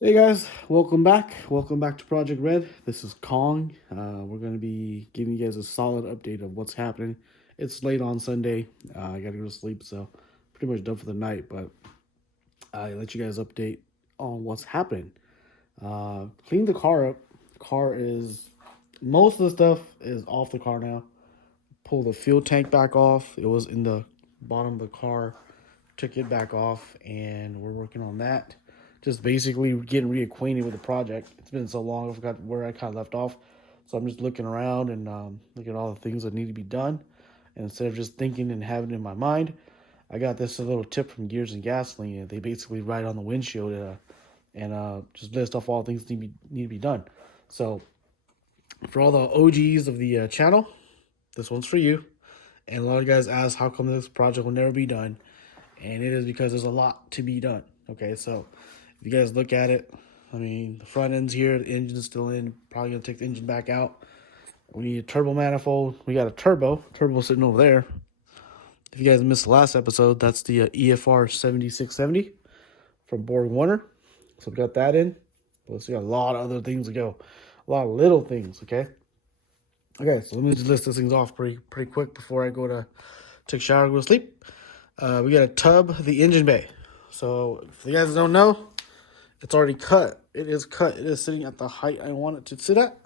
Hey guys, welcome back. Welcome back to Project Red. This is Kong. We're going to be giving you guys a solid update of what's happening. It's late on Sunday. I got to go to sleep, so pretty much done for the night. But I let you guys update on what's happening. Clean the car up. The car is most of the stuff is off the car now. Pull the fuel tank back off. It was in the bottom of the car. Took it back off, and we're working on that. Just basically getting reacquainted with the project. It's been so long, I forgot where I kind of left off. So I'm just looking around and looking at all the things that need to be done. And instead of just thinking and having it in my mind, I got this little tip from Gears and Gasoline. They basically write on the windshield and just list off all things need to be done. So for all the OGs of the channel, this one's for you. And a lot of guys ask how come this project will never be done. And it is because there's a lot to be done. Okay, so if you guys look at it, I mean, the front end's here, the engine's still in, probably gonna take the engine back out. We need a turbo manifold. We got a turbo sitting over there. If you guys missed the last episode, that's the EFR 7670 from Borg Warner. So we got that in. Plus, we got a lot of other things to go. A lot of little things, okay? Okay, so let me just list these things off pretty quick before I go to take a shower, go to sleep. We got to tub the engine bay. So if you guys don't know, it's already cut. It is cut. It is sitting at the height I want it to sit at.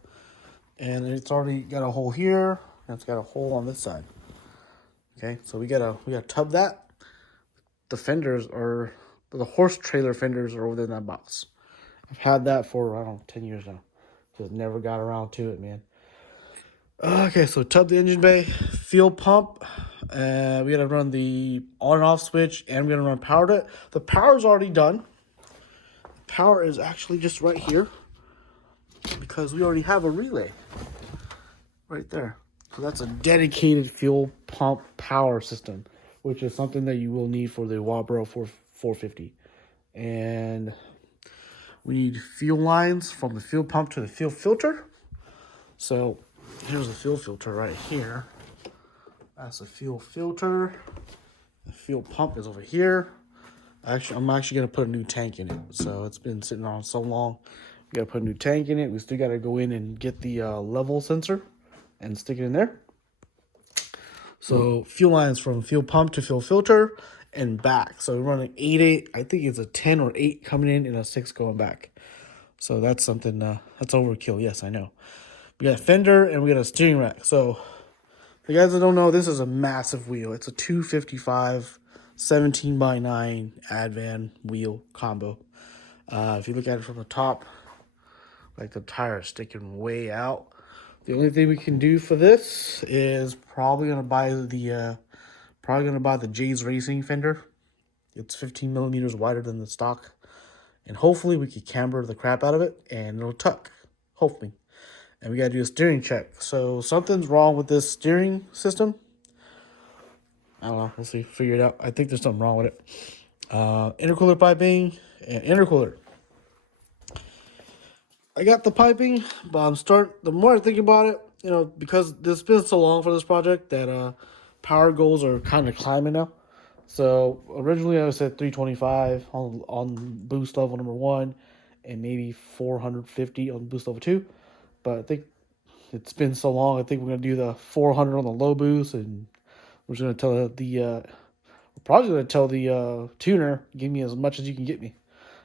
And it's already got a hole here, and it's got a hole on this side. Okay, so we gotta tub that. The fenders are the horse trailer fenders are over there in that box. I've had that for I don't know 10 years now. Just never got around to it, man. Okay, so tub the engine bay, fuel pump. We gotta run the on and off switch, and we're gonna run power to it. The power's already done. The power is actually just right here because we already have a relay right there. So that's a dedicated fuel pump power system, which is something that you will need for the Wabro 450. And we need fuel lines from the fuel pump to the fuel filter. So here's the fuel filter right here. That's a fuel filter. The fuel pump is over here. I'm actually gonna put a new tank in it. So it's been sitting on so long. We gotta put a new tank in it. We still gotta go in and get the level sensor and stick it in there. So fuel lines from fuel pump to fuel filter and back. So we're running 8. I think it's a 10 or 8 coming in and a 6 going back. So that's something that's overkill. Yes, I know. We got a fender and we got a steering rack. So for you guys that don't know, this is a massive wheel. It's a 255 17x9 Advan wheel combo. If you look at it from the top, like the tire is sticking way out. The only thing we can do for this is probably gonna buy the J's Racing fender. It's 15 millimeters wider than the stock, and hopefully we can camber the crap out of it and it'll tuck. Hopefully. And we gotta do a steering check. So something's wrong with this steering system. I don't know. We'll see. Figure it out. I think there's something wrong with it. Intercooler piping and intercooler. I got the piping, but the more I think about it, because it's been so long for this project that power goals are kind of climbing now. So originally I said 325 on boost level number 1 and maybe 450 on boost level 2. But I think it's been so long, I think we're going to do the 400 on the low boost, and we're just going to tell we're probably going to tell the tuner, give me as much as you can get me,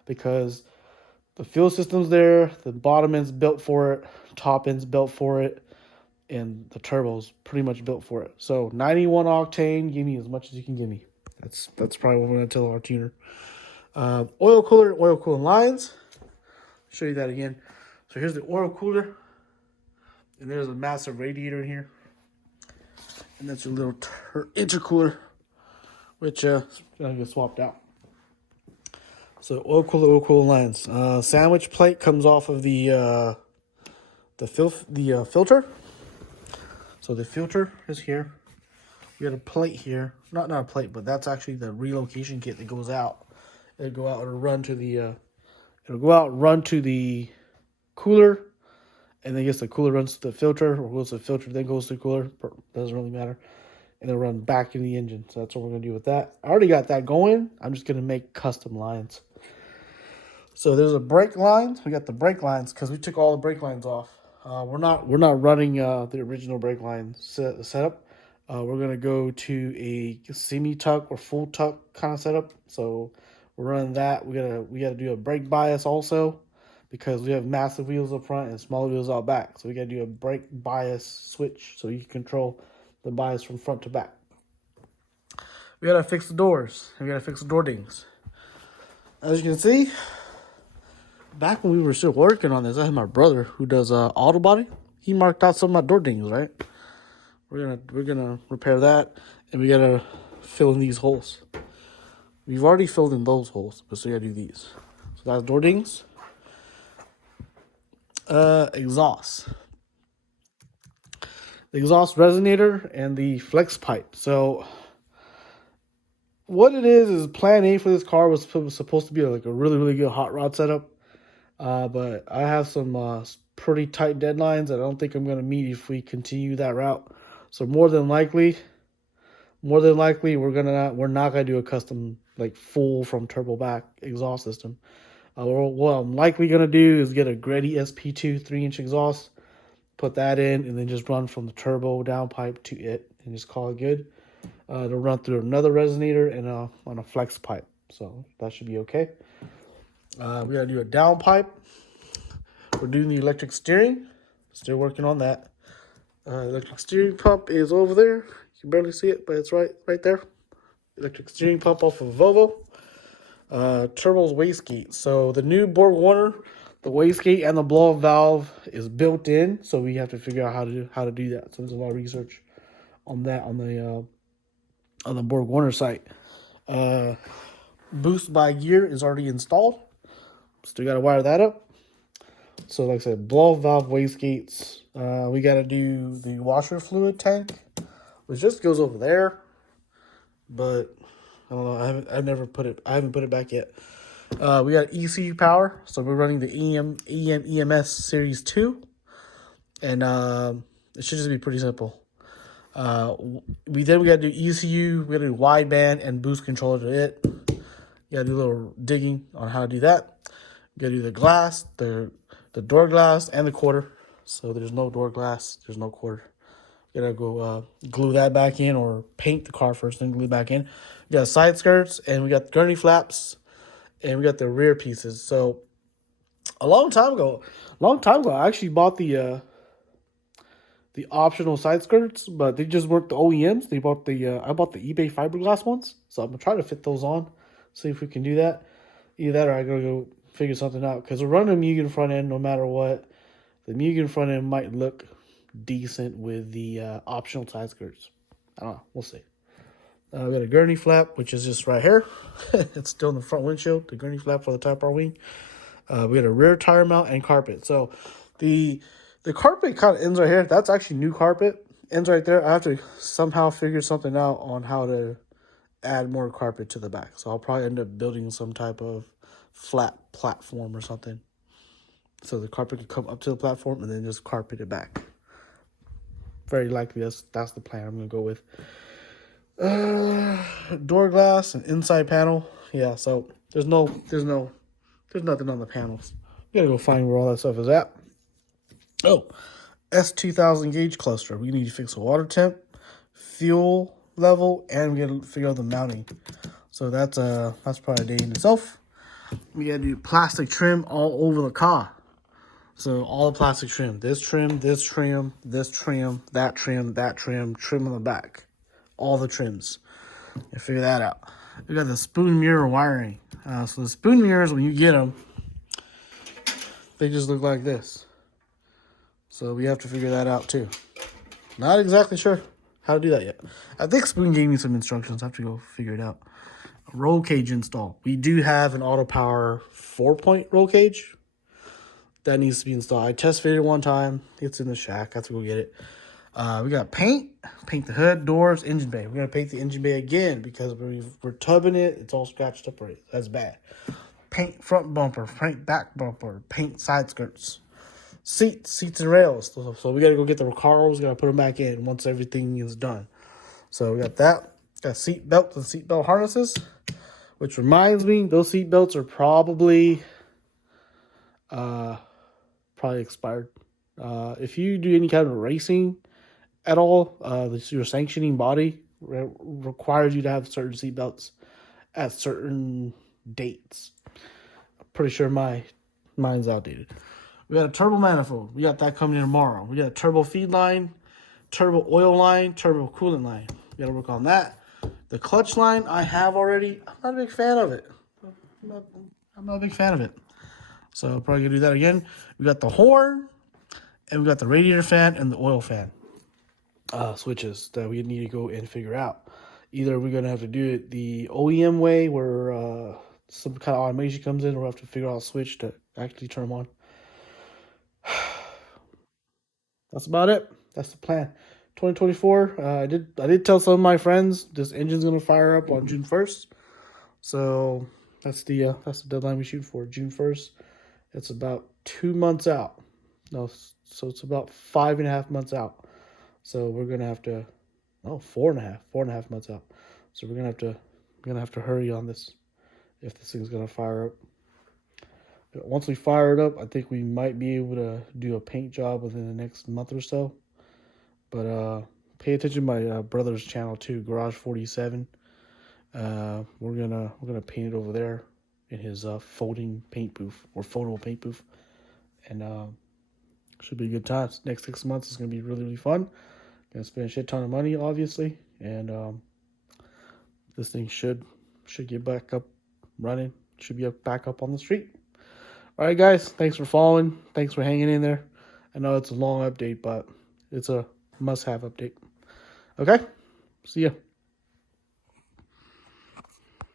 because the fuel system's there, the bottom end's built for it, top end's built for it, and the turbo's pretty much built for it. So 91 octane, give me as much as you can give me. That's probably what we're going to tell our tuner. Oil cooler, oil cooling lines. Show you that again. So here's the oil cooler, and there's a massive radiator in here, and that's your little intercooler, which is going to get swapped out. So oil cooling lines. Sandwich plate comes off of the filter. So the filter is here. We got a plate here. Not a plate, but that's actually the relocation kit that goes out. It'll go out and run to the cooler, and then I guess the cooler runs to the filter, or goes to the filter, then goes to the cooler. Doesn't really matter. And then run back in the engine. So that's what we're gonna do with that. I already got that going. I'm just gonna make custom lines. So there's a brake line. We got the brake lines because we took all the brake lines off. We're not running the original brake line setup. We're gonna go to a semi tuck or full tuck kind of setup. So we're running that. We gotta do a brake bias also because we have massive wheels up front and smaller wheels out back. So we gotta do a brake bias switch so you can control the bias from front to back. We gotta fix the doors. We gotta fix the door dings. As you can see, back when we were still working on this, I had my brother who does auto body. He marked out some of my door dings, right? We're gonna repair that, and we gotta fill in these holes. We've already filled in those holes, but so we gotta do these. So that's door dings. Exhaust. The exhaust resonator and the flex pipe. So what it is plan A for this car was supposed to be like a really, really good hot rod setup. But I have some pretty tight deadlines that I don't think I'm going to meet if we continue that route. So more than likely, we're not gonna do a custom like full from turbo back exhaust system. What I'm likely gonna do is get a Greddy SP2 3-inch exhaust, put that in, and then just run from the turbo downpipe to it, and just call it good. To run through another resonator and on a flex pipe, so that should be okay. We gotta do a downpipe. We're doing the electric steering. Still working on that. Electric steering pump is over there. You can barely see it, but it's right there. Electric steering pump off of Volvo. Turbo's wastegate. So the new Borg Warner, the wastegate and the blow-off valve is built in. So we have to figure out how to do that. So there's a lot of research on that on the Borg Warner site. Boost by gear is already installed. Still got to wire that up. So like I said, blow-off valve wastegates. We got to do the washer fluid tank, which just goes over there. But I don't know. I haven't put it back yet. We got ECU power, so we're running the EMS Series 2, and it should just be pretty simple. We got to do ECU, we got to do wideband and boost controller to it. You got to do a little digging on how to do that. You got to do the glass, the door glass, and the quarter. So there's no door glass, there's no quarter. You gotta go glue that back in, or paint the car first, then glue it back in. We got side skirts, and we got gurney flaps, and we got the rear pieces. So a long time ago, I actually bought the optional side skirts, but they just weren't the OEMs. I bought the eBay fiberglass ones, so I'm gonna try to fit those on, see if we can do that. Either that, or I gotta go figure something out, because we're running a Mugen front end no matter what. The Mugen front end might look decent with the optional side skirts. I don't know. We'll see. We got a gurney flap, which is just right here. It's still in the front windshield. The gurney flap for the Type R wing. We got a rear tire mount and carpet. So the carpet kind of ends right here. That's actually new carpet. Ends right there. I have to somehow figure something out on how to add more carpet to the back. So I'll probably end up building some type of flat platform or something, so the carpet could come up to the platform and then just carpet it back. Very likely that's the plan I'm gonna go with. Door glass and inside panel. Yeah, so there's nothing on the panels. We gotta go find where all that stuff is at. Oh, S2000 gauge cluster. We need to fix the water temp, fuel level, and we gotta figure out the mounting. So that's probably a day in itself. We gotta do plastic trim all over the car. So all the plastic trim, this trim, this trim, this trim, that trim, that trim on the back, all the trims. And figure that out. We got the spoon mirror wiring. So the spoon mirrors, when you get them, they just look like this. So we have to figure that out too. Not exactly sure how to do that yet. I think Spoon gave me some instructions. I have to go figure it out. Roll cage install. We do have an Auto Power 4-point roll cage. That needs to be installed. I test fitted it one time. It's in the shack. I have to go get it. We got paint the hood, doors, engine bay. We're going to paint the engine bay again because we're tubbing it. It's all scratched up already. That's bad. Paint front bumper, paint back bumper, paint side skirts. Seats and rails. So we got to go get the Recaros. Got to put them back in once everything is done. So we got that. Got seat belts and seat belt harnesses. Which reminds me, those seat belts are probably Probably expired. If you do any kind of racing at all, your sanctioning body requires you to have certain seatbelts at certain dates. I'm pretty sure mine's outdated. We got a turbo manifold. We got that coming in tomorrow. We got a turbo feed line, turbo oil line, turbo coolant line. We got to work on that. The clutch line I have already. I'm not a big fan of it. I'm not a big fan of it. So probably gonna do that again. We got the horn, and we got the radiator fan and the oil fan switches that we need to go and figure out. Either we're gonna have to do it the OEM way, where some kind of automation comes in, or we'll have to figure out a switch to actually turn them on. That's about it. That's the plan. 2024. I did tell some of my friends this engine's gonna fire up on June 1st. So that's the deadline we shoot for, June 1st. It's about 2 months out. No, so it's about 5.5 months out. So we're gonna have to, 4.5 months out. So we're gonna have to hurry on this if this thing's gonna fire up. Once we fire it up, I think we might be able to do a paint job within the next month or so. But pay attention to my brother's channel too, Garage 47. We're gonna paint it over there in his folding paint booth or foldable paint booth, and should be good times. Next 6 months is gonna be really fun. Gonna spend a shit ton of money, obviously, and this thing should get back up running. Should be back up on the street. All right, guys. Thanks for following. Thanks for hanging in there. I know it's a long update, but it's a must-have update. Okay. See ya.